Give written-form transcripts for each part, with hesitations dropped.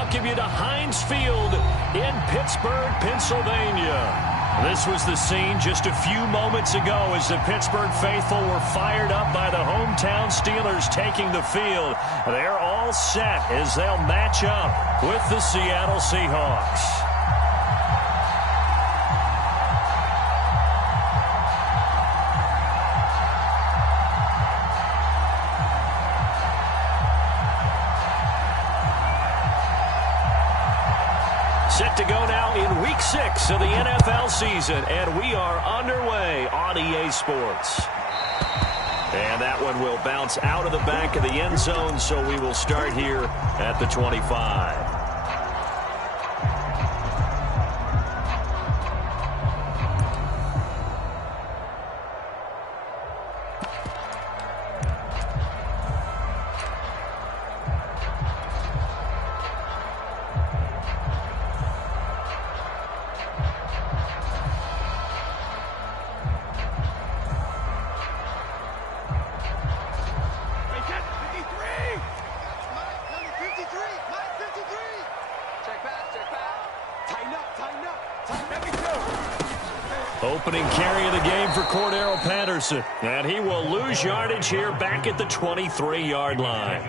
welcome you to Heinz Field in Pittsburgh, Pennsylvania. This was the scene just a few moments ago as the Pittsburgh faithful were fired up by the hometown Steelers taking the field. They're all set as they'll match up with the Seattle Seahawks. Set to go now in Week 6 of the NFL season, and we are underway on EA Sports. And that one will bounce out of the back of the end zone, so we will start here at the 25. Opening carry of the game for Cordero Patterson. And he will lose yardage here back at the 23-yard line.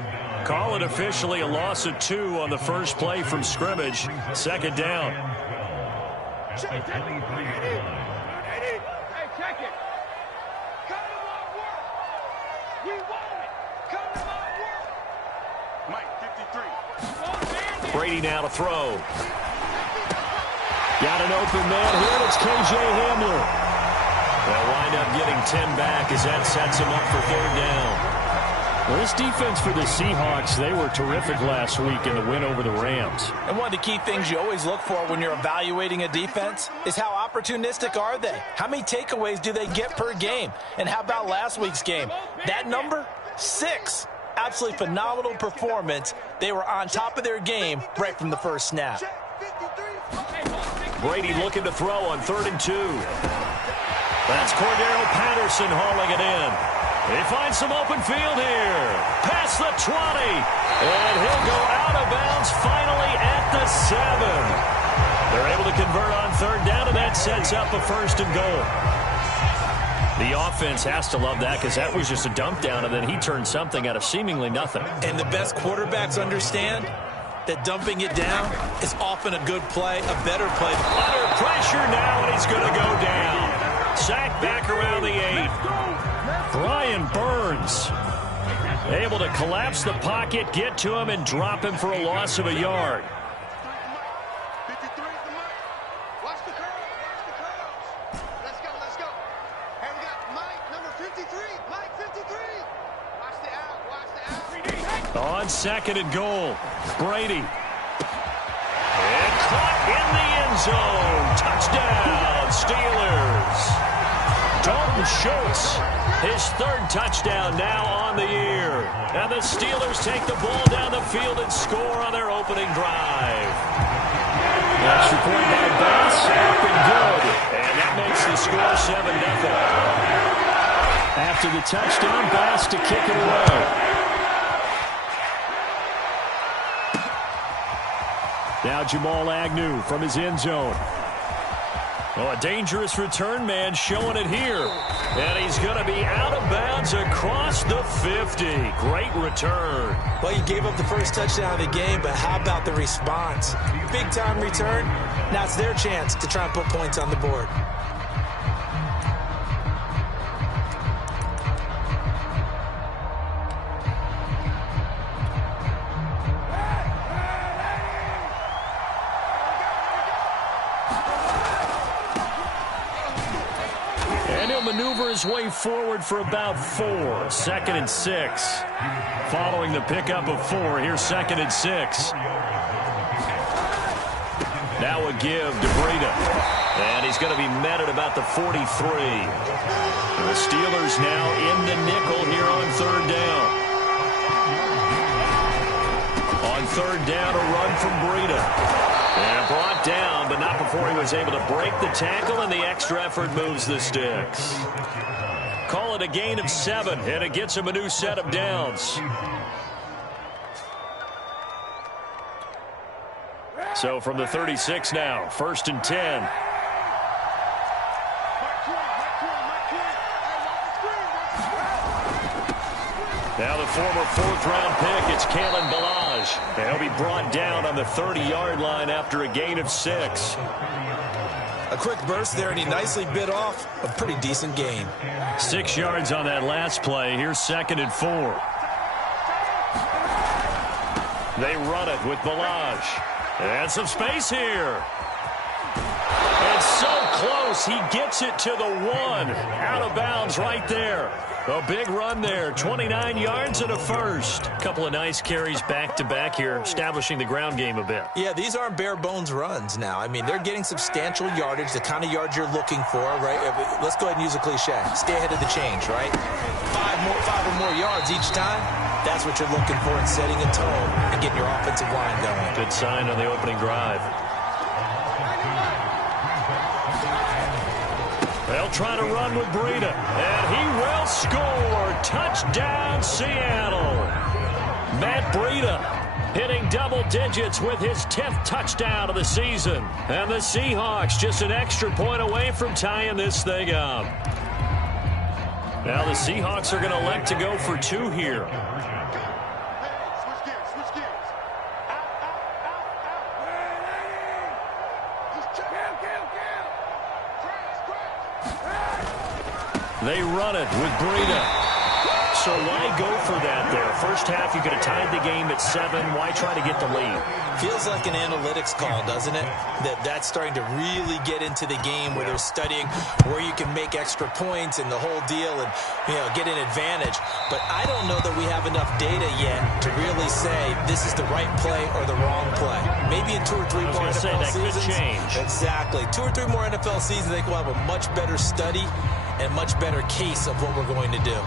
Call it officially a loss of 2 on the first play from scrimmage. Second down. Check it. Come on, work. We want it. Come on, work. Mike, 53. Brady now to throw. Got an open man here. It's K.J. Hamler. They'll wind up getting 10 back as that sets him up for third down. Well, this defense for the Seahawks, they were terrific last week in the win over the Rams. And one of the key things you always look for when you're evaluating a defense is how opportunistic are they? How many takeaways do they get per game? And how about last week's game? That number? 6. Absolutely phenomenal performance. They were on top of their game right from the first snap. Brady looking to throw on 3rd and 2. That's Cordero Patterson hauling it in. He finds some open field here. Past the 20. And he'll go out of bounds finally at the 7. They're able to convert on 3rd down, and that sets up a 1st and goal. The offense has to love that because that was just a dump down, and then he turned something out of seemingly nothing. And the best quarterbacks understand that dumping it down is often a good play, a better play. Under pressure now, and he's going to go down. Sacked back around the 8. Brian Burns able to collapse the pocket, get to him, and drop him for a loss of a yard. On 2nd and goal, Brady. And caught in the end zone. Touchdown, Steelers. Dalton Schultz, his 3rd touchdown now on the year. And the Steelers take the ball down the field and score on their opening drive. Extra point by Bass, up and good. And that makes the score 7-0. After the touchdown, Bass to kick it away. Now Jamal Agnew from his end zone. Oh, a dangerous return man showing it here. And he's going to be out of bounds across the 50. Great return. Well, you gave up the first touchdown of the game, but how about the response? Big-time return. Now it's their chance to try and put points on the board. Maneuver his way forward for about 4. 2nd and 6. Following the pickup of 4, here's 2nd and 6. Now a give to Breida. And he's going to be met at about the 43. And the Steelers now in the nickel here on 3rd down. On 3rd down, a run from Breida. And brought down, but not before he was able to break the tackle, and the extra effort moves the sticks. Call it a gain of 7, and it gets him a new set of downs. So from the 36 now, 1st and 10. Now the former 4th-round pick, it's Kalen Ballage. And he'll be brought down on the 30-yard line after a gain of 6. A quick burst there, and he nicely bit off a pretty decent gain. 6 yards on that last play. Here's 2nd and 4. They run it with Ballage. And some space here. And so close, he gets it to the 1. Out of bounds right there. A big run there, 29 yards and a first. A couple of nice carries back-to-back here, establishing the ground game a bit. Yeah, these aren't bare-bones runs now. I mean, they're getting substantial yardage, the kind of yards you're looking for, right? Let's go ahead and use a cliche. Stay ahead of the change, right? Five or more yards each time. That's what you're looking for in setting a tone and getting your offensive line going. Good sign on the opening drive. They'll try to run with Breida, and he will score. Touchdown, Seattle. Matt Breida hitting double digits with his 10th touchdown of the season. And the Seahawks just an extra point away from tying this thing up. Now the Seahawks are going to elect to go for 2 here. They run it with Breida. So why go for that there? First half, you could have tied the game at 7. Why try to get the lead? Feels like an analytics call, doesn't it? That's starting to really get into the game where they're studying where you can make extra points and the whole deal and, get an advantage. But I don't know that we have enough data yet to really say this is the right play or the wrong play. Maybe in 2 or 3 more NFL seasons. Could change. Exactly. 2 or 3 more NFL seasons, I think we'll have a much better study and much better case of what we're going to do.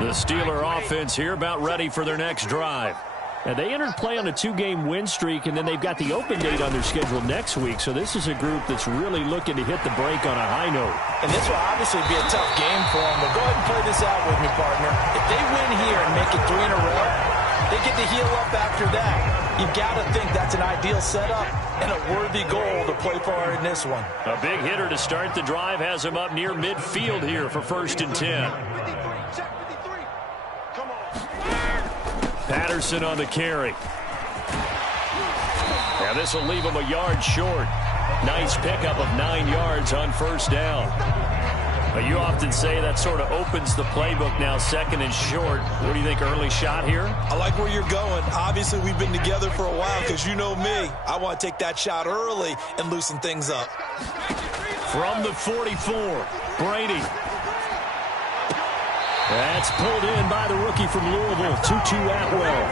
The Steeler offense here about ready for their next drive. And they entered play on a 2-game win streak, and then they've got the open date on their schedule next week. So this is a group that's really looking to hit the break on a high note. And this will obviously be a tough game for them. But go ahead and play this out with me, partner. If they win here and make it 3 in a row, they get to heal up after that. You've got to think that's an ideal setup and a worthy goal to play for in this one. A big hitter to start the drive has him up near midfield here for 1st and 10. Patterson on the carry. Now this will leave him a yard short. Nice pickup of 9 yards on 1st down. But you often say that sort of opens the playbook now, 2nd and short. What do you think, early shot here? I like where you're going. Obviously, we've been together for a while because you know me. I want to take that shot early and loosen things up. From the 44, Brady. That's pulled in by the rookie from Louisville, Tutu Atwell.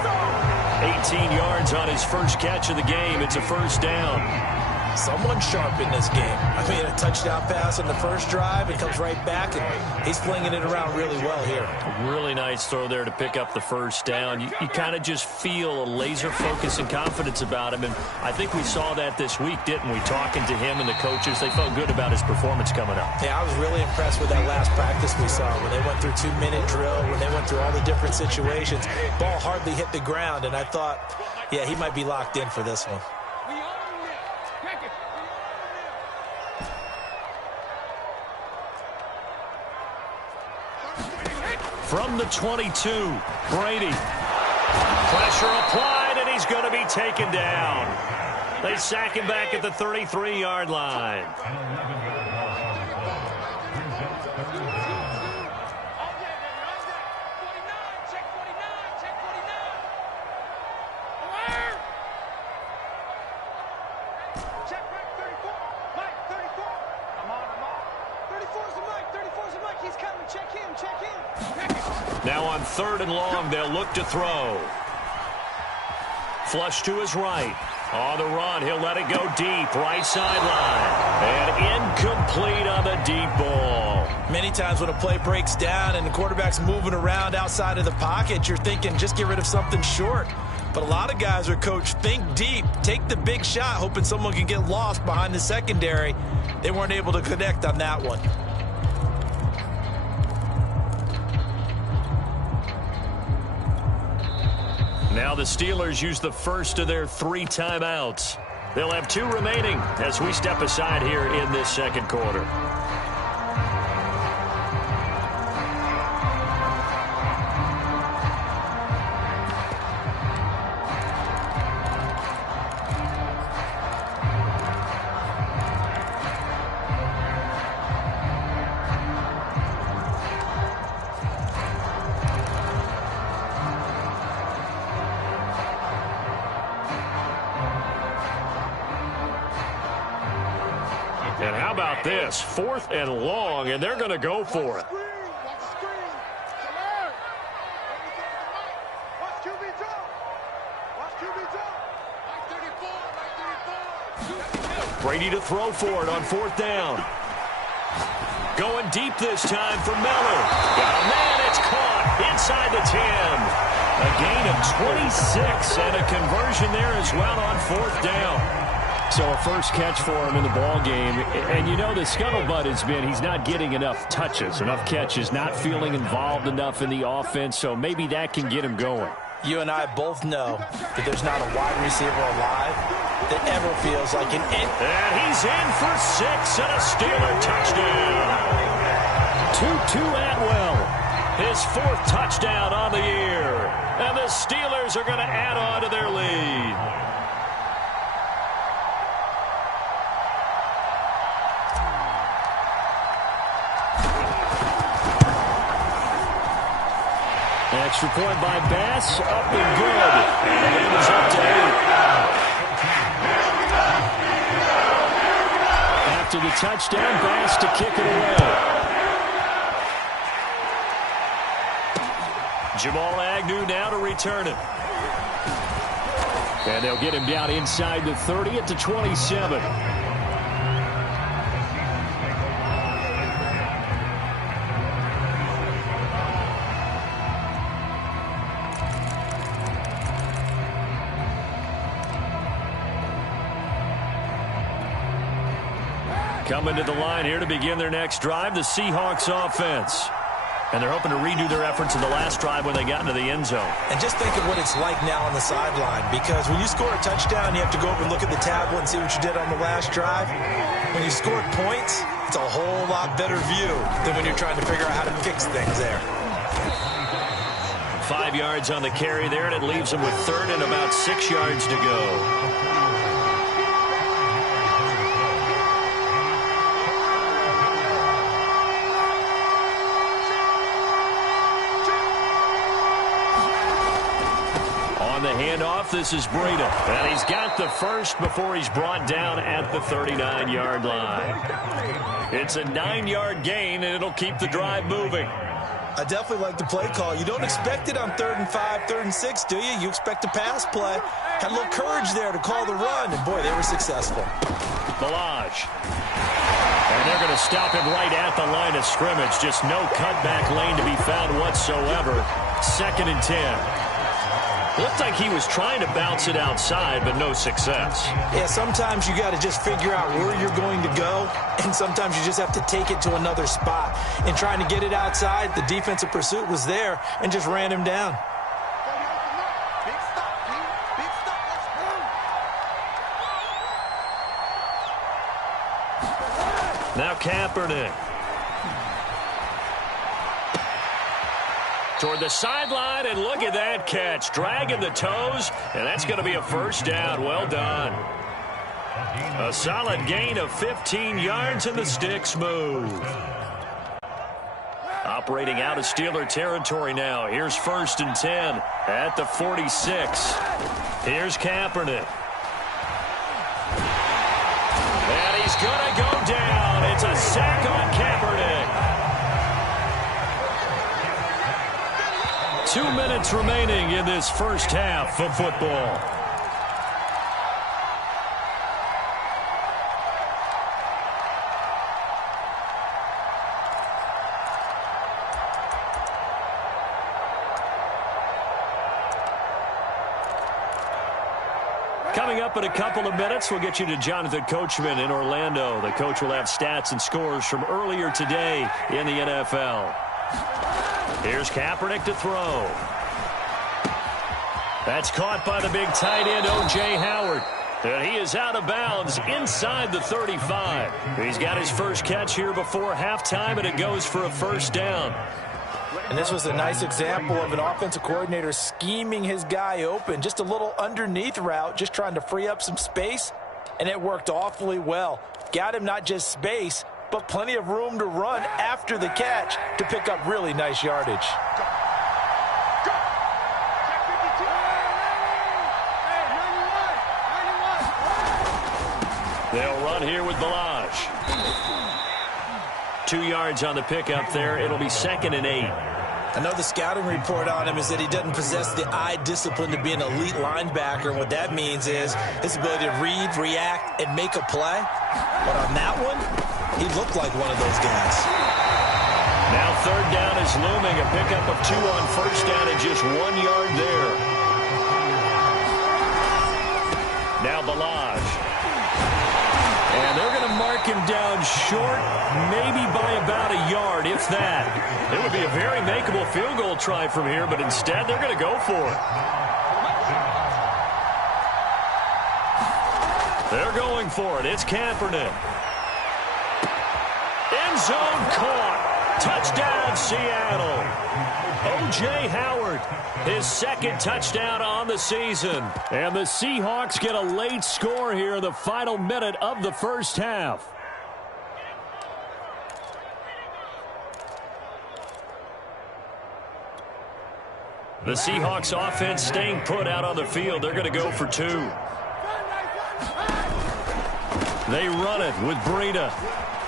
18 yards on his first catch of the game. It's a 1st down. Someone sharp in this game. I mean, a touchdown pass on the first drive. It comes right back, and he's flinging it around really well here. Really nice throw there to pick up the 1st down. You kind of just feel a laser focus and confidence about him, and I think we saw that this week, didn't we? Talking to him and the coaches, they felt good about his performance coming up. Yeah, I was really impressed with that last practice we saw when they went through 2-minute drill, when they went through all the different situations. Ball hardly hit the ground, and I thought, yeah, he might be locked in for this one. From the 22, Brady. Pressure applied, and he's going to be taken down. They sack him back at the 33-yard line. Now on 3rd and long, they'll look to throw. Flush to his right. On the run, he'll let it go deep, right sideline. And incomplete on the deep ball. Many times when a play breaks down and the quarterback's moving around outside of the pocket, you're thinking just get rid of something short. But a lot of guys are coached, think deep, take the big shot, hoping someone can get lost behind the secondary. They weren't able to connect on that one. Now the Steelers use the first of their 3 timeouts. They'll have 2 remaining as we step aside here in this second quarter. And how about this? 4th and long, and they're going to go for it. Brady to throw for it on 4th down. Going deep this time for Miller. Got a man, it's caught inside the 10. A gain of 26 and a conversion there as well on 4th down. So a first catch for him in the ball game. And you know the scuttlebutt has been he's not getting enough touches, enough catches, not feeling involved enough in the offense. So maybe that can get him going. You and I both know that there's not a wide receiver alive that ever feels like an end. And he's in for 6 and a Steeler touchdown. Tutu Atwell, his 4th touchdown on the year. And the Steelers are going to add on to their lead. Extra point by Bass, up and good. And it is up to 8. After the touchdown, Bass to kick it away. Jamal Agnew now to return it. And they'll get him down inside the 30 at the 27. Coming to the line here to begin their next drive, the Seahawks offense. And they're hoping to redo their efforts in the last drive when they got into the end zone. And just think of what it's like now on the sideline, because when you score a touchdown, you have to go over and look at the tablet and see what you did on the last drive. When you scored points, it's a whole lot better view than when you're trying to figure out how to fix things there. 5 yards on the carry there, and it leaves them with 3rd and about 6 yards to go. The handoff, this is Breida. And he's got the first before he's brought down at the 39-yard line. It's a 9-yard gain, and it'll keep the drive moving. I definitely like the play call. You don't expect it on 3rd and 5, 3rd and 6, do you? You expect a pass play. Had a little courage there to call the run, and boy, they were successful. Balaj. And they're going to stop him right at the line of scrimmage. Just no cutback lane to be found whatsoever. 2nd and 10. Looked like he was trying to bounce it outside, but no success. Yeah, sometimes you got to just figure out where you're going to go, and sometimes you just have to take it to another spot. In trying to get it outside, the defensive pursuit was there and just ran him down. Now Kaepernick. Toward the sideline, and look at that catch. Dragging the toes, and that's going to be a first down. Well done. A solid gain of 15 yards, and the sticks move. Operating out of Steeler territory now. Here's 1st and 10 at the 46. Here's Kaepernick. And he's going to go down. It's a sack on Kaepernick. 2 minutes remaining in this first half of football. Coming up in a couple of minutes, we'll get you to Jonathan Coachman in Orlando. The coach will have stats and scores from earlier today in the NFL. Here's Kaepernick to throw. That's caught by the big tight end, O.J. Howard. And he is out of bounds inside the 35. He's got his first catch here before halftime, and it goes for a first down. And this was a nice example of an offensive coordinator scheming his guy open. Just a little underneath route, just trying to free up some space, and it worked awfully well. Got him not just space, but plenty of room to run after the catch to pick up really nice yardage. They'll run here with Balaj. 2 yards on the pickup there. It'll be 2nd and 8. I know the scouting report on him is that he doesn't possess the eye discipline to be an elite linebacker. And what that means is his ability to read, react, and make a play. But on that one, he looked like one of those guys. Now 3rd down is looming. A pickup of 2 on 1st down and just 1 yard there. Now Balaj. And they're going to mark him down short, maybe by about a yard, if that. It would be a very makeable field goal try from here, but instead they're going to go for it. They're going for it. It's Kaepernick. End zone caught. Touchdown, Seattle. O.J. Howard, his 2nd touchdown on the season. And the Seahawks get a late score here in the final minute of the first half. The Seahawks offense staying put out on the field. They're going to go for 2. They run it with Breida.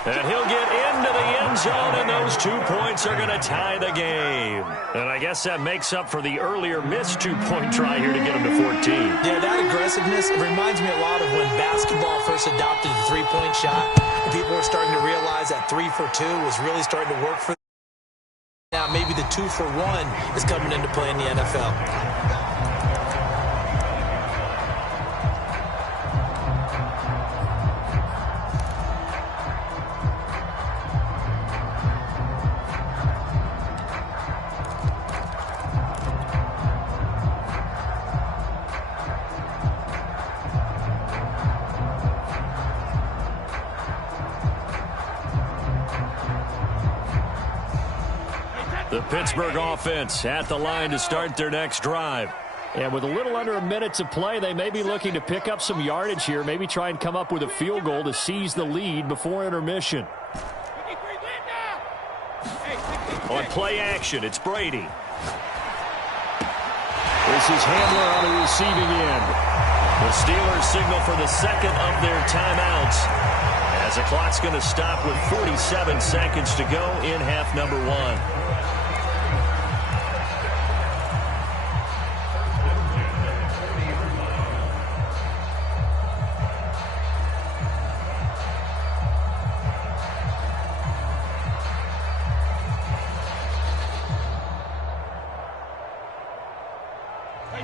And he'll get into the end zone, and those 2 points are going to tie the game. And I guess that makes up for the earlier missed 2-point try here to get him to 14. Yeah, that aggressiveness, it reminds me a lot of when basketball first adopted the 3-point shot. And people were starting to realize that 3 for 2 was really starting to work for them. Now maybe the 2 for 1 is coming into play in the NFL. The Pittsburgh offense at the line to start their next drive. And with a little under a minute to play, they may be looking to pick up some yardage here, maybe try and come up with a field goal to seize the lead before intermission. On play action, it's Brady. This is Hamler on the receiving end. The Steelers signal for the 2nd of their timeouts, as the clock's going to stop with 47 seconds to go in half number 1.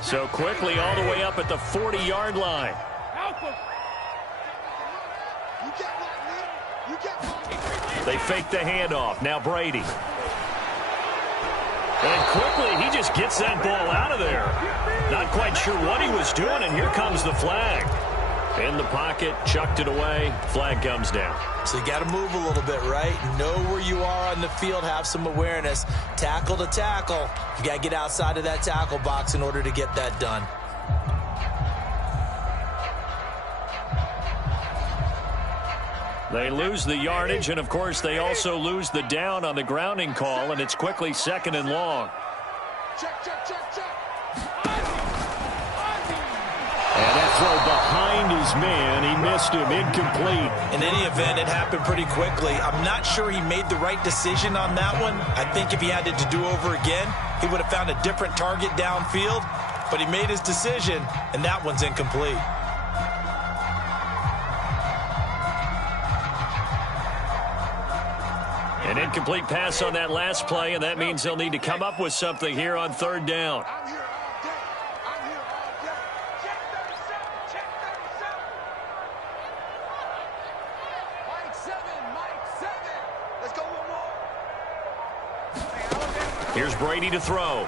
So quickly all the way up at the 40-yard line. They fake the handoff. Now Brady. And quickly he just gets that ball out of there. Not quite sure what he was doing, and here comes the flag. In the pocket, chucked it away. Flag comes down. So you got to move a little bit, right? Know where you are on the field, have some awareness. Tackle to tackle. You got to get outside of that tackle box in order to get that done. They lose the yardage, and of course they also lose the down on the grounding call, and it's quickly 2nd and long. And that throw behind his man, he missed him, incomplete. In any event, it happened pretty quickly. I'm not sure he made the right decision on that one. I think if he had to do over again, he would have found a different target downfield, but he made his decision, and that one's incomplete. An incomplete pass on that last play, and that means they'll need to come up with something here on 3rd down. Here's Brady to throw.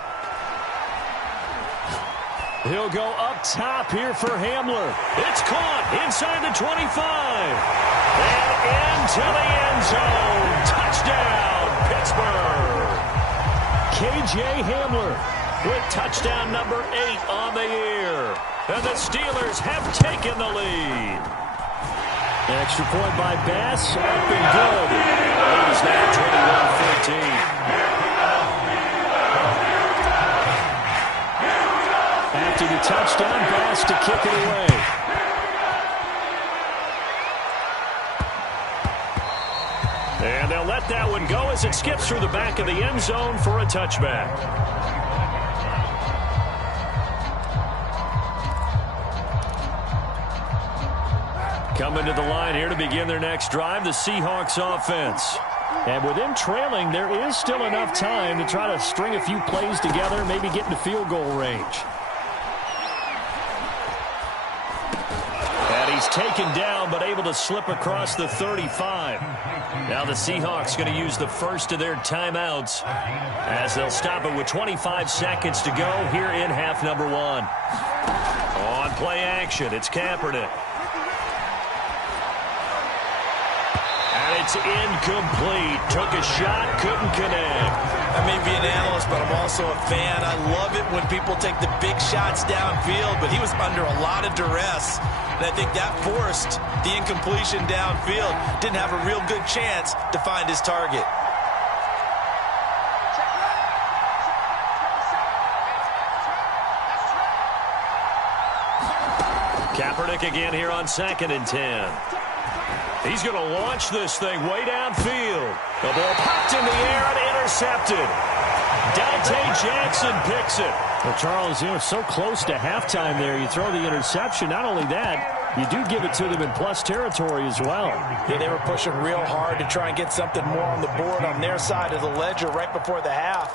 He'll go up top here for Hamler. It's caught inside the 25. And into the end zone. Touchdown, Pittsburgh. K.J. Hamler with touchdown number 8 on the year. And the Steelers have taken the lead. An extra point by Bass. Up and good. It is now 21-14. After the touchdown, Bass to kick it away. And they'll let that one go as it skips through the back of the end zone for a touchback. Coming to the line here to begin their next drive, the Seahawks offense. And with them trailing, there is still enough time to try to string a few plays together, maybe get into field goal range. And he's taken down, but able to slip across the 35. Now the Seahawks going to use the first of their timeouts as they'll stop it with 25 seconds to go here in half number 1. On play action, it's Kaepernick. And it's incomplete. Took a shot, couldn't connect. I may be an analyst, but I'm also a fan. I love it when people take the big shots downfield, but he was under a lot of duress. And I think that forced the incompletion downfield. Didn't have a real good chance to find his target. Kaepernick again here on 2nd and 10. He's going to launch this thing way downfield. The ball popped in the air and intercepted. Dante Jackson picks it. Well, Charles, so close to halftime there. You throw the interception. Not only that, you do give it to them in plus territory as well. Yeah, they were pushing real hard to try and get something more on the board on their side of the ledger right before the half.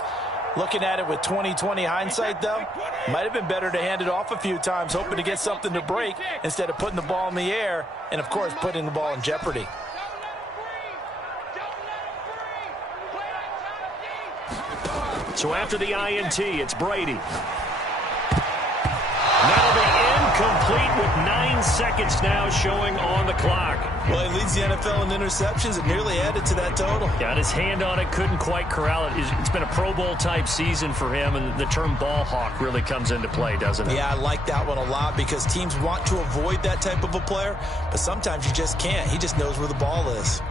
Looking at it with 20/20 hindsight, though, might have been better to hand it off a few times, hoping to get something to break instead of putting the ball in the air and, of course, putting the ball in jeopardy. So after the INT, it's Brady. That'll be incomplete with 9 seconds now showing on the clock. Well, he leads the NFL in interceptions and nearly added to that total. Got his hand on it, couldn't quite corral it. It's been a Pro Bowl type season for him, and the term ball hawk really comes into play, doesn't it? Yeah, I like that one a lot because teams want to avoid that type of a player, but sometimes you just can't. He just knows where the ball is.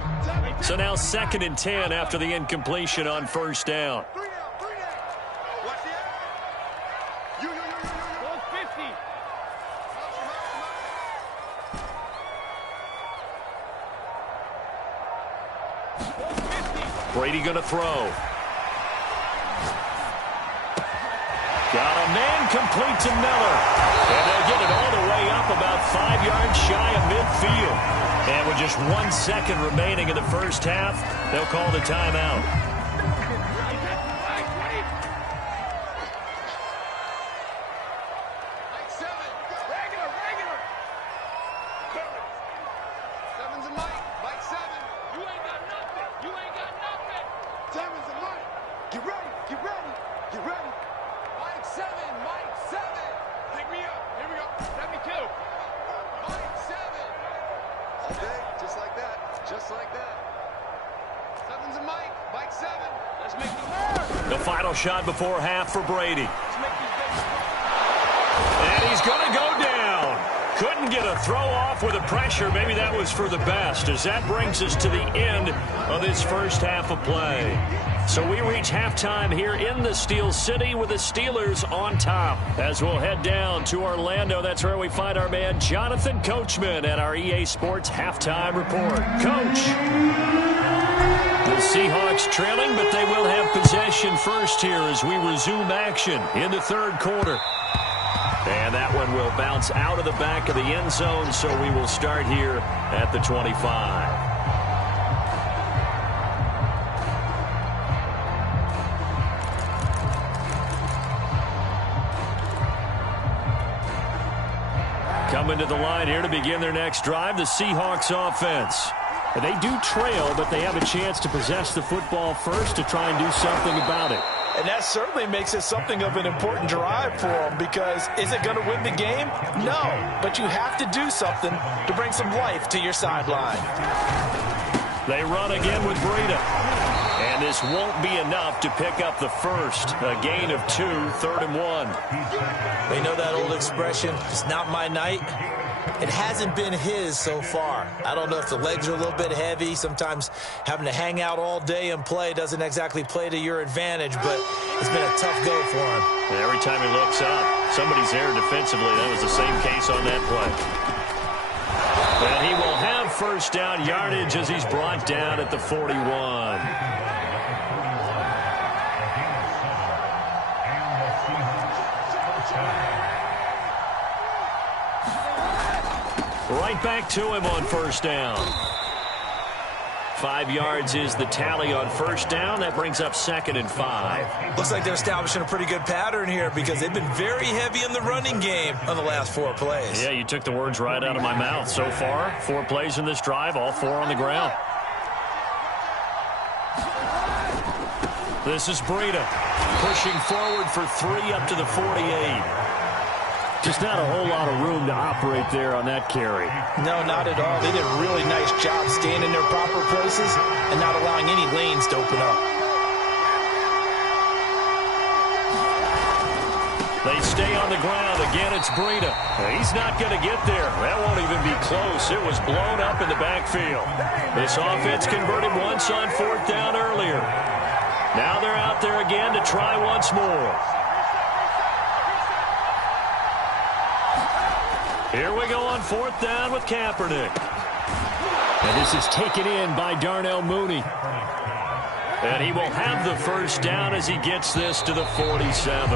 So now 2nd and 10 after the incompletion on 1st down. Brady going to throw. Got a man complete to Miller. And they'll get it all the way up about 5 yards shy of midfield. And with just 1 second remaining in the first half, they'll call the timeout. The final shot before half for Brady. And he's going to go down. Couldn't get a throw off with the pressure. Maybe that was for the best, as that brings us to the end of this first half of play. So we reach halftime here in the Steel City with the Steelers on top. As we'll head down to Orlando, that's where we find our man Jonathan Coachman at our EA Sports Halftime Report. Coach. The Seahawks trailing, but they will have possession first here as we resume action in the 3rd quarter. And that one will bounce out of the back of the end zone, so we will start here at the 25. Coming to the line here to begin their next drive, the Seahawks offense. They do trail, but they have a chance to possess the football first to try and do something about it. And that certainly makes it something of an important drive for them, because is it going to win the game? No, but you have to do something to bring some life to your sideline. They run again with Breida. And this won't be enough to pick up the first. A gain of 2, 3rd and 1. They know that old expression, it's not my night. It hasn't been his so far. I don't know if the legs are a little bit heavy. Sometimes having to hang out all day and play doesn't exactly play to your advantage, but it's been a tough go for him. And every time he looks up, somebody's there defensively. That was the same case on that play. And he will have first down yardage as he's brought down at the 41. Right back to him on first down. 5 yards is the tally on first down. That brings up 2nd and 5. Looks like they're establishing a pretty good pattern here, because they've been very heavy in the running game on the last 4 plays. Yeah, you took the words right out of my mouth. So far, 4 plays in this drive, all 4 on the ground. This is Breida pushing forward for 3 up to the 48. Just not a whole lot of room to operate there on that carry. No, not at all. They did a really nice job staying in their proper places and not allowing any lanes to open up. They stay on the ground. Again, it's Breida. He's not going to get there. That won't even be close. It was blown up in the backfield. This offense converted once on 4th down earlier. Now they're out there again to try once more. Here we go on 4th down with Kaepernick. And this is taken in by Darnell Mooney. And he will have the first down as he gets this to the 47.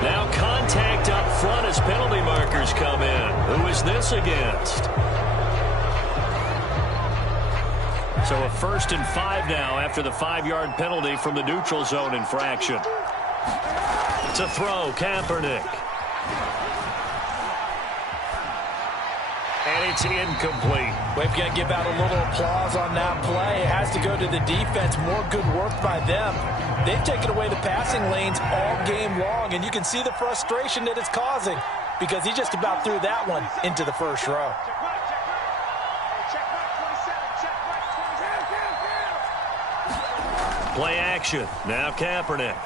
Now contact up front as penalty markers come in. Who is this against? So a 1st and 5 now after the 5-yard penalty from the neutral zone infraction. To throw, Kaepernick. And it's incomplete. We've got to give out a little applause on that play. It has to go to the defense. More good work by them. They've taken away the passing lanes all game long, and you can see the frustration that it's causing, because he just about threw that one into the first row. Play action. Now Kaepernick.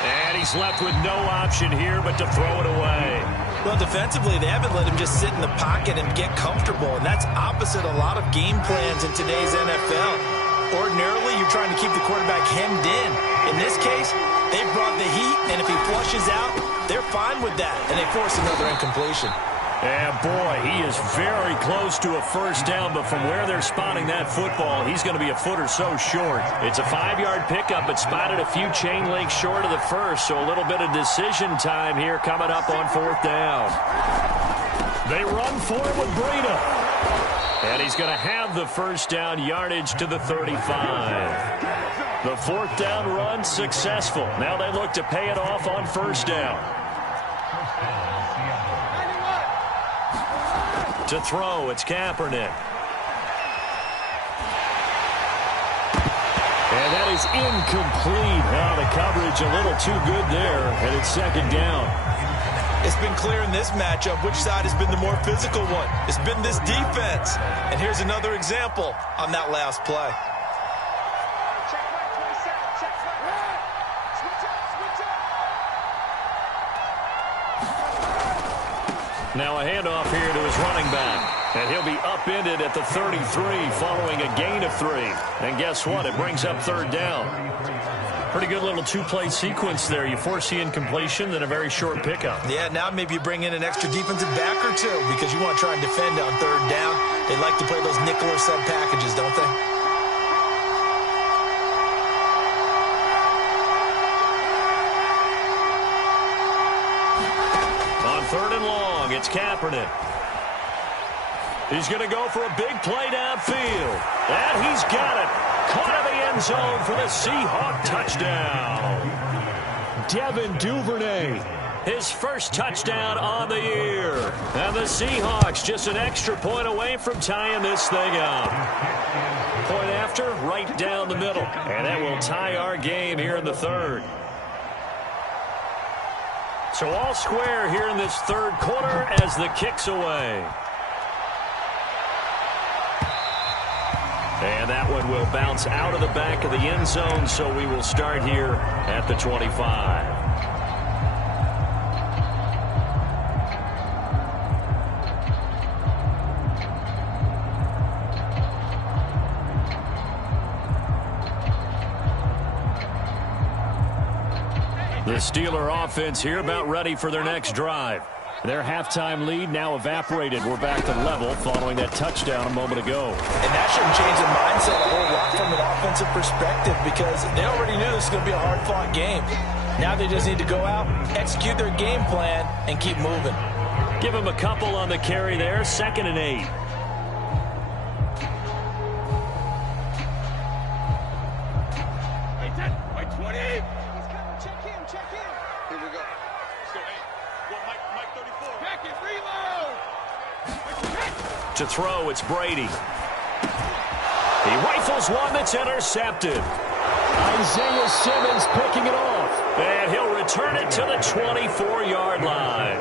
And he's left with no option here but to throw it away. Well, defensively, they haven't let him just sit in the pocket and get comfortable, and that's opposite a lot of game plans in today's NFL. Ordinarily, you're trying to keep the quarterback hemmed in. In this case, they brought the heat, and if he flushes out, they're fine with that, and they force another incompletion. And boy, he is very close to a first down, but from where they're spotting that football, he's going to be a foot or so short. It's a 5-yard pickup, but spotted a few chain links short of the first, so a little bit of decision time here coming up on 4th down. They run for it with Breida. And he's going to have the first down yardage to the 35. The 4th down run successful. Now they look to pay it off on first down. To throw, it's Kaepernick. And that is incomplete. Now the coverage a little too good there, and it's 2nd down. It's been clear in this matchup which side has been the more physical one. It's been this defense. And here's another example on that last play. Now a handoff here to his running back. And he'll be upended at the 33 following a gain of 3. And guess what? It brings up 3rd down. Pretty good little 2-play sequence there. You force the incompletion, then a very short pickup. Yeah, now maybe you bring in an extra defensive back or two, because you want to try and defend on 3rd down. They like to play those nickel or sub packages, don't they? On 3rd and long, it's Kaepernick. He's going to go for a big play downfield. And he's got it. Caught in the end zone for the Seahawks touchdown. Devin Duvernay His first touchdown on the year. And the Seahawks just an extra point away from tying this thing up. Point after, right down the middle. And that will tie our game here in the third. So all square here in this third quarter as the kick's away. And that one will bounce out of the back of the end zone, so we will start here at the 25. The Steeler offense here about ready for their next drive. Their halftime lead now evaporated. We're back to level following that touchdown a moment ago. And that shouldn't change the mindset a whole lot from an offensive perspective because they already knew this was going to be a hard-fought game. Now they just need to go out, execute their game plan, and keep moving. Give them a couple on the carry there, 2nd and 8. To throw, it's Brady. He rifles one that's intercepted. Isaiah Simmons picking it off. And he'll return it to the 24-yard line.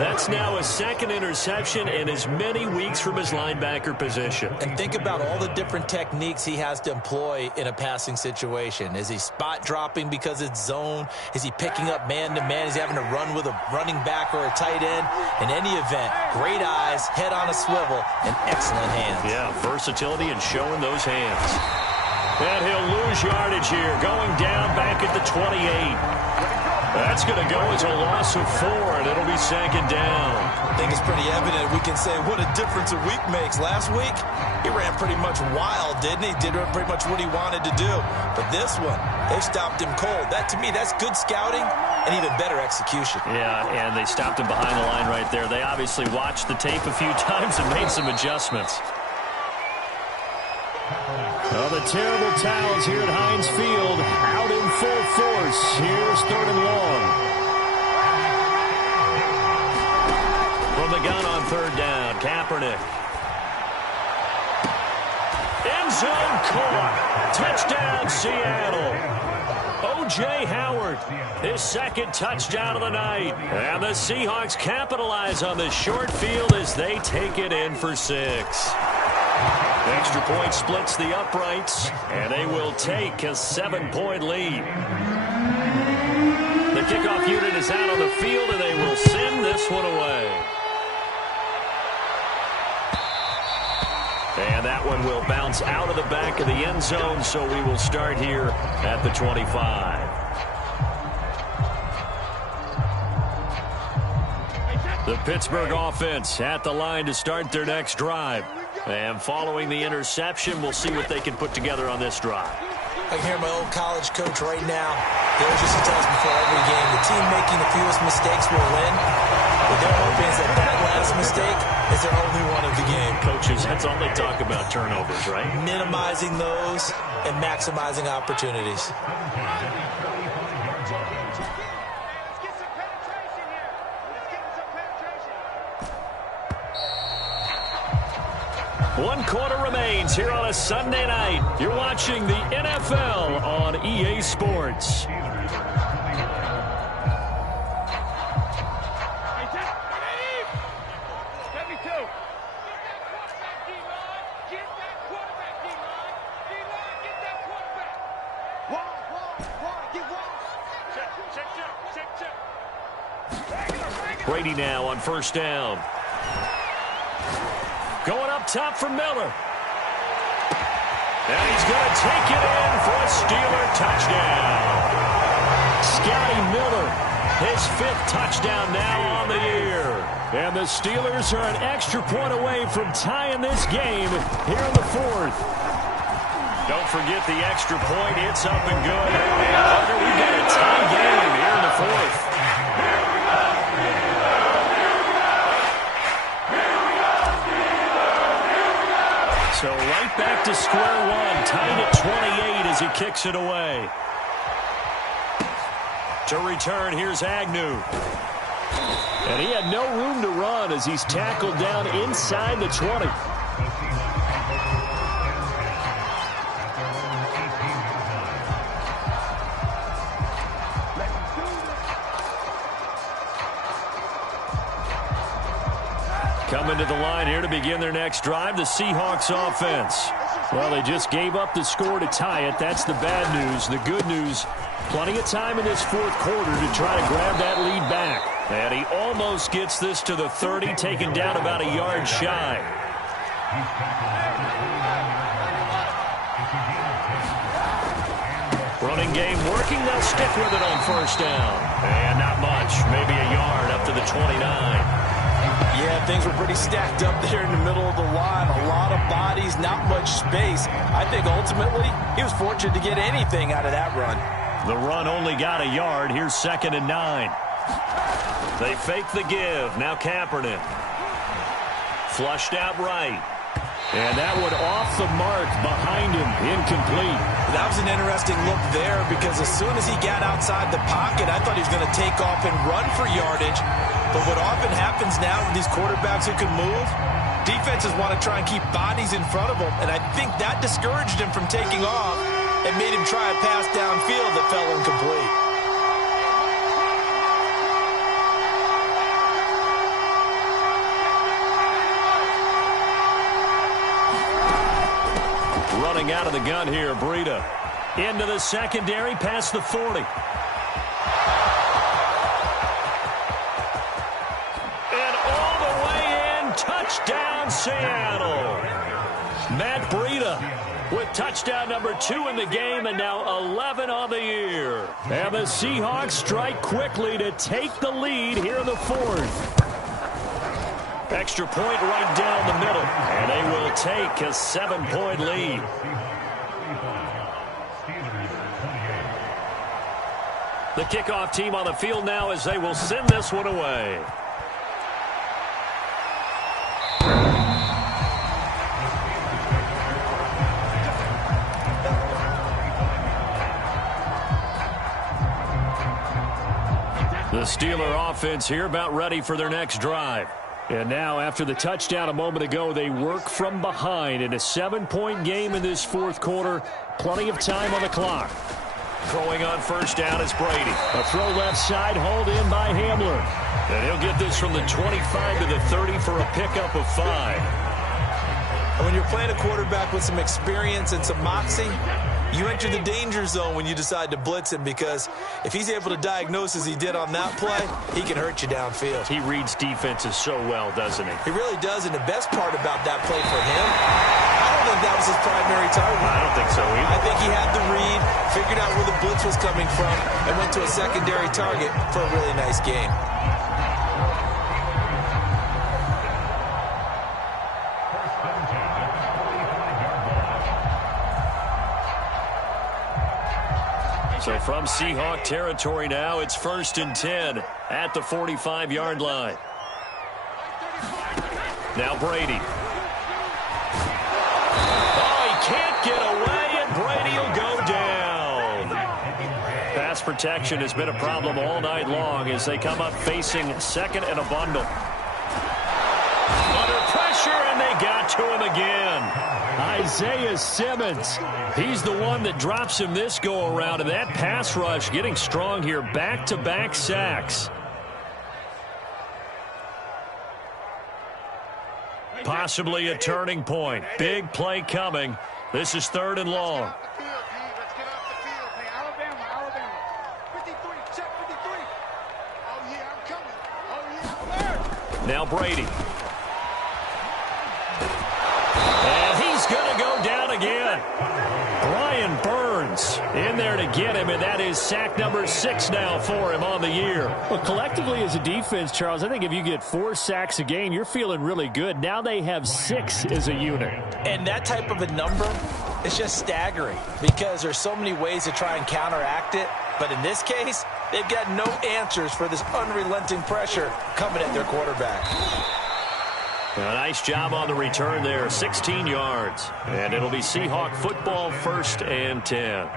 That's now his second interception in as many weeks from his linebacker position. And think about all the different techniques he has to employ in a passing situation. Is he spot dropping because it's zone? Is he picking up man-to-man? Is he having to run with a running back or a tight end? In any event, great eyes, head on a swivel, and excellent hands. Yeah, versatility and showing those hands. And he'll lose yardage here, going down back at the 28. That's going to go as a loss of 4, and it'll be 2nd down. I think it's pretty evident we can say what a difference a week makes. Last week, he ran pretty much wild, didn't he? Did pretty much what he wanted to do. But this one, they stopped him cold. That, to me, that's good scouting and even better execution. Yeah, and they stopped him behind the line right there. They obviously watched the tape a few times and made some adjustments. Oh, the terrible towels here at Heinz Field out in full force. Here's 3rd and long. From the gun on 3rd down, Kaepernick. End zone caught. Touchdown, Seattle. O.J. Howard, his 2nd touchdown of the night. And the Seahawks capitalize on this short field as they take it in for 6. Extra point splits the uprights, and they will take a 7-point lead. The kickoff unit is out on the field, and they will send this one away. And that one will bounce out of the back of the end zone, so we will start here at the 25. The Pittsburgh offense at the line to start their next drive. And following the interception, we'll see what they can put together on this drive. I can hear my old college coach right now. There's just a test before every game. The team making the fewest mistakes will win. But they're hoping that last mistake is their only one of the game. Coaches, that's all they talk about, turnovers, right? Minimizing those and maximizing opportunities. One quarter remains here on a Sunday night. You're watching the NFL on EA Sports. Brady now on 1st down. Going up top for Miller. And he's going to take it in for a Steeler touchdown. Scotty Miller, his 5th touchdown now on the year. And the Steelers are an extra point away from tying this game here in the 4th. Don't forget the extra point. It's up and good. We've got a tie game here in the 4th. So right back to square one, tied at 28 as he kicks it away. To return, here's Agnew. And he had no room to run as he's tackled down inside the 20. Coming to the line here to begin their next drive, the Seahawks offense. Well, they just gave up the score to tie it. That's the bad news. The good news, plenty of time in this fourth quarter to try to grab that lead back. And he almost gets this to the 30, taken down about a yard shy. Running game working. They'll stick with it on first down. And not much, maybe a yard up to the 29. Yeah, things were pretty stacked up there in the middle of the line. A lot of bodies, not much space. I think ultimately he was fortunate to get anything out of that run. The run only got a yard. Here's 2nd and 9. They fake the give. Now Kaepernick. Flushed out right. And that one off the mark behind him. Incomplete. That was an interesting look there because as soon as he got outside the pocket, I thought he was going to take off and run for yardage. But what often happens now with these quarterbacks who can move, defenses want to try and keep bodies in front of them. And I think that discouraged him from taking off and made him try a pass downfield that fell incomplete. Running out of the gun here, Breida. Into the secondary, past the 40. And all the way in, touchdown Seattle. Matt Breida with touchdown number 2 in the game and now 11 on the year. And the Seahawks strike quickly to take the lead here in the fourth. Extra point right down the middle. And they will take a 7-point lead. The kickoff team on the field now as they will send this one away. The Steeler offense here about ready for their next drive. And now, after the touchdown a moment ago, they work from behind in a 7-point game in this fourth quarter. Plenty of time on the clock. Throwing on first down is Brady. A throw left side, hauled in by Hamler. And he'll get this from the 25 to the 30 for a pickup of 5. And when you're playing a quarterback with some experience and some moxie, you enter the danger zone when you decide to blitz him because if he's able to diagnose as he did on that play, he can hurt you downfield. He reads defenses so well, doesn't he? He really does, and the best part about that play for him, I don't think that was his primary target. I don't think so either. I think he had the read, figured out where the blitz was coming from, and went to a secondary target for a really nice game. So from Seahawk territory now, it's 1st and 10 at the 45-yard line. Now Brady. Oh, he can't get away, and Brady will go down. Pass protection has been a problem all night long as they come up facing 2nd and a bundle. Under pressure, and they got to him again. Isaiah Simmons. He's the one that drops him this go-around, and that pass rush getting strong here. Back-to-back sacks. Possibly a turning point. Big play coming. This is 3rd and long. Now Brady. And he's going to go down again. Brian Burns in there to get him, and that is sack number 6 now for him on the year. Well, collectively as a defense, Charles, I think if you get 4 sacks a game, you're feeling really good. Now they have 6 as a unit. And that type of a number is just staggering because there's so many ways to try and counteract it. But in this case, they've got no answers for this unrelenting pressure coming at their quarterback. A nice job on the return there, 16 yards. And it'll be Seahawk football, 1st and 10.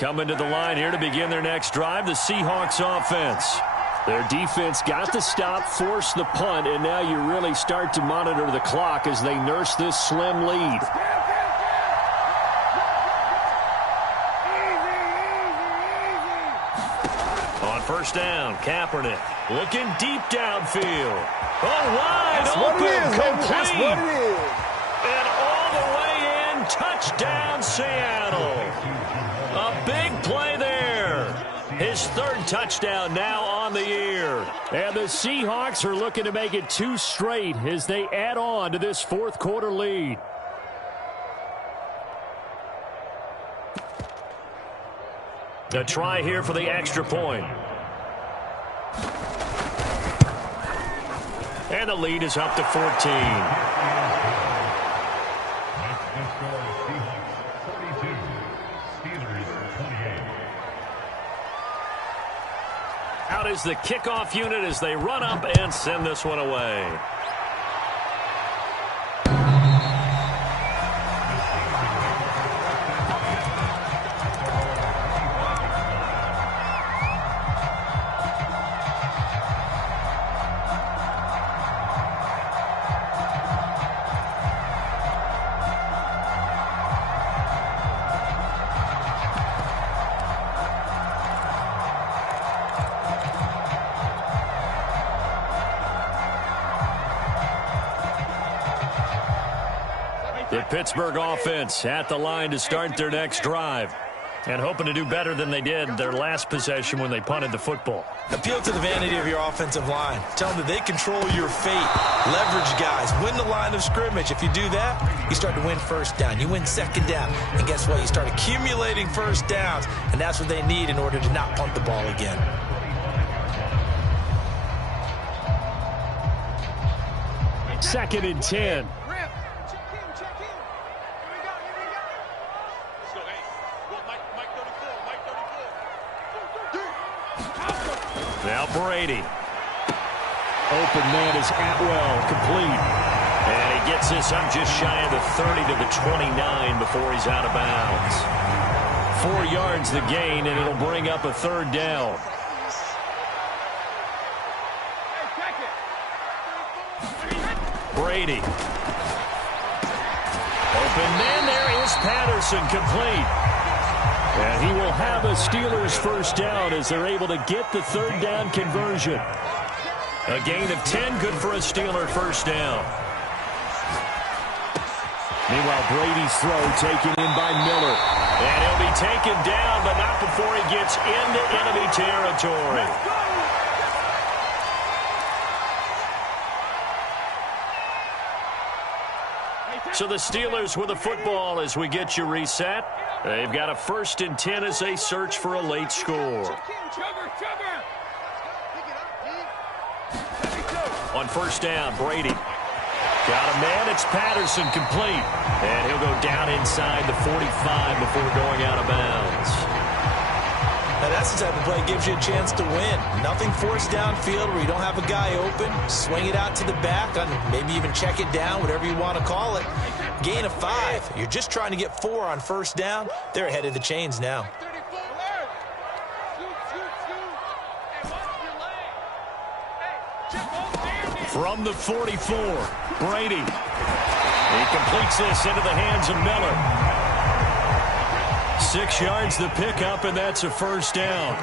Coming to the line here to begin their next drive, the Seahawks offense. Their defense got the stop, forced the punt, and now you really start to monitor the clock as they nurse this slim lead. On first down, Kaepernick looking deep downfield. Oh, wide That's open, what it is, complete. That's what it is. And all the way in, touchdown Seattle. A big play there. His third touchdown now on the year. And the Seahawks are looking to make it 2 straight as they add on to this fourth quarter lead. A try here for the extra point. And the lead is up to 14. Out is the kickoff unit as they run up and send this one away. The Pittsburgh offense at the line to start their next drive. And hoping to do better than they did their last possession when they punted the football. Appeal to the vanity of your offensive line. Tell them that they control your fate. Leverage guys. Win the line of scrimmage. If you do that, you start to win first down. You win second down. And guess what? You start accumulating first downs. And that's what they need in order to not punt the ball again. Second and 10. Now Brady. Open man is Atwell, complete. And he gets this up just shy of the 30 to the 29 before he's out of bounds. 4 yards the gain, and it'll bring up a third down. Brady. Open man, there is Patterson, complete. And he will have a Steelers first down as they're able to get the third down conversion. A gain of 10, good for a Steeler first down. Meanwhile, Brady's throw taken in by Miller. And he'll be taken down, but not before he gets into enemy territory. So the Steelers with the football as we get you reset. They've got a 1st and 10 as they search for a late score. On first down, Brady. Got a man, it's Patterson, complete. And he'll go down inside the 45 before going out of bounds. Now that's the type of play that gives you a chance to win. Nothing forced downfield where you don't have a guy open. Swing it out to the back, maybe even check it down, whatever you want to call it. Gain of 5. You're just trying to get 4 on first down. They're ahead of the chains now. From the 44, Brady. He completes this into the hands of Miller. 6 yards the pickup, and that's a first down.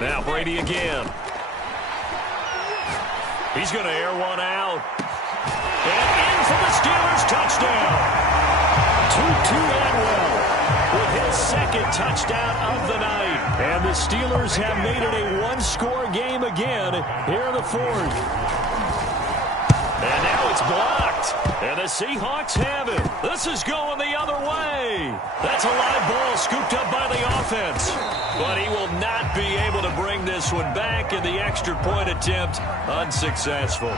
Now Brady again. He's going to air one out. And in for the Steelers touchdown. Tutu Atwell with his second touchdown of the night. And the Steelers have made it a one-score game again here in the fourth. And now it's blocked. And the Seahawks have it. This is going the other way. That's a live ball scooped up by the offense. But he will not be able to bring this one back, and the extra point attempt unsuccessful.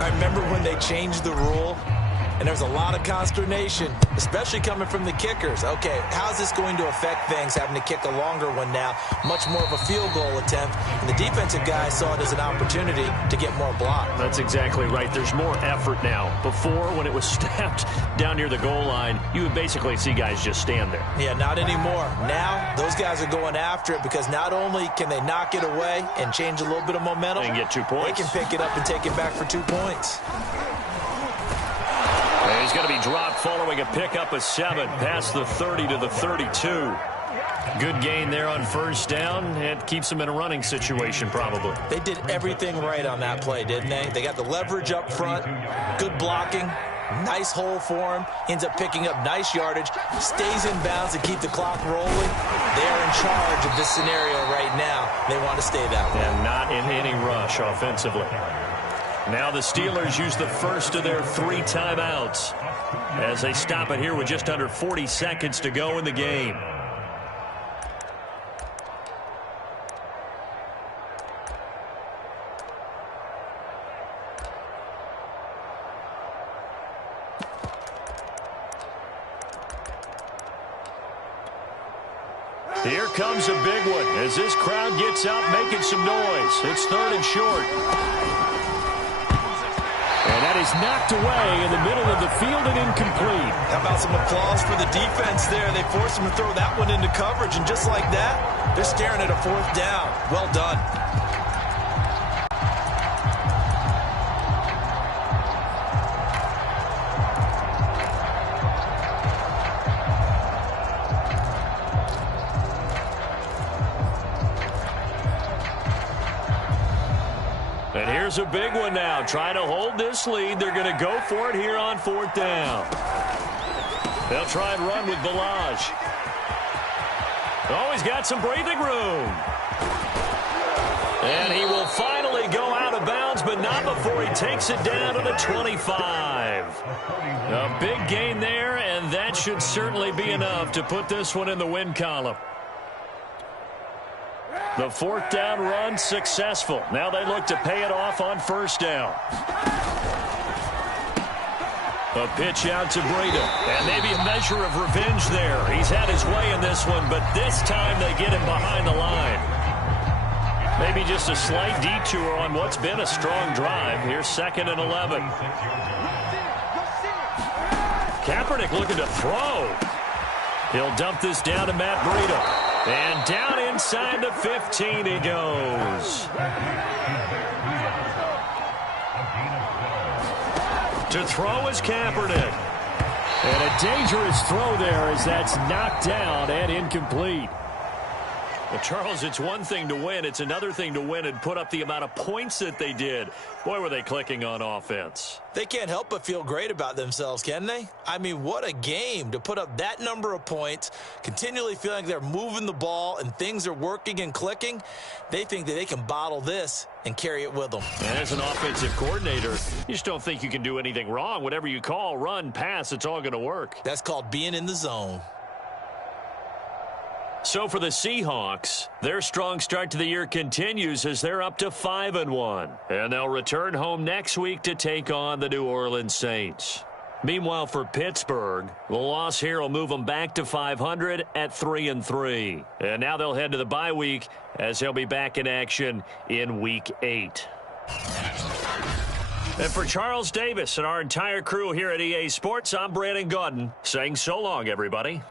I remember when they changed the rule and there's a lot of consternation, especially coming from the kickers. Okay, how's this going to affect things, having to kick a longer one now, much more of a field goal attempt, and the defensive guys saw it as an opportunity to get more block. That's exactly right. There's more effort now. Before, when it was snapped down near the goal line, you would basically see guys just stand there. Yeah, not anymore. Now, those guys are going after it because not only can they knock it away and change a little bit of momentum, and get 2 points. They can pick it up and take it back for 2 points. He's going to be dropped following a pickup of 7 past the 30 to the 32. Good gain there on first down. It keeps them in a running situation probably. They did everything right on that play, didn't they? They got the leverage up front, good blocking, nice hole for him, ends up picking up nice yardage, stays in bounds to keep the clock rolling. They are in charge of this scenario right now. They want to stay that way. And not in any rush offensively. Now the Steelers use the first of their 3 timeouts as they stop it here with just under 40 seconds to go in the game. Here comes a big one as this crowd gets out making some noise. It's 3rd and short. And that is knocked away in the middle of the field and incomplete. How about some applause for the defense there? They forced him to throw that one into coverage, and just like that, they're staring at a 4th down. Well done. And here's a big one now. Trying to hold this lead. They're going to go for it here on 4th down. They'll try and run with Balaj. Oh, he's got some breathing room. And he will finally go out of bounds, but not before he takes it down to the 25. A big gain there, and that should certainly be enough to put this one in the win column. The 4th down run successful. Now they look to pay it off on first down. A pitch out to Breida. And maybe a measure of revenge there. He's had his way in this one, but this time they get him behind the line. Maybe just a slight detour on what's been a strong drive. Here's 2nd and 11. Kaepernick looking to throw. He'll dump this down to Matt Breida. And down inside the 15 he goes. To throw is Kaepernick. And a dangerous throw there as that's knocked down and incomplete. Well, Charles, it's one thing to win. It's another thing to win and put up the amount of points that they did. Boy, were they clicking on offense. They can't help but feel great about themselves, can they? I mean, what a game to put up that number of points, continually feeling they're moving the ball and things are working and clicking. They think that they can bottle this and carry it with them. And as an offensive coordinator, you just don't think you can do anything wrong. Whatever you call, run, pass, it's all going to work. That's called being in the zone. So for the Seahawks, their strong start to the year continues as they're up to 5-1. And they'll return home next week to take on the New Orleans Saints. Meanwhile, for Pittsburgh, the loss here will move them back to 500 at 3-3. And now they'll head to the bye week as they'll be back in action in Week 8. And for Charles Davis and our entire crew here at EA Sports, I'm Brandon Gaudin saying so long, everybody.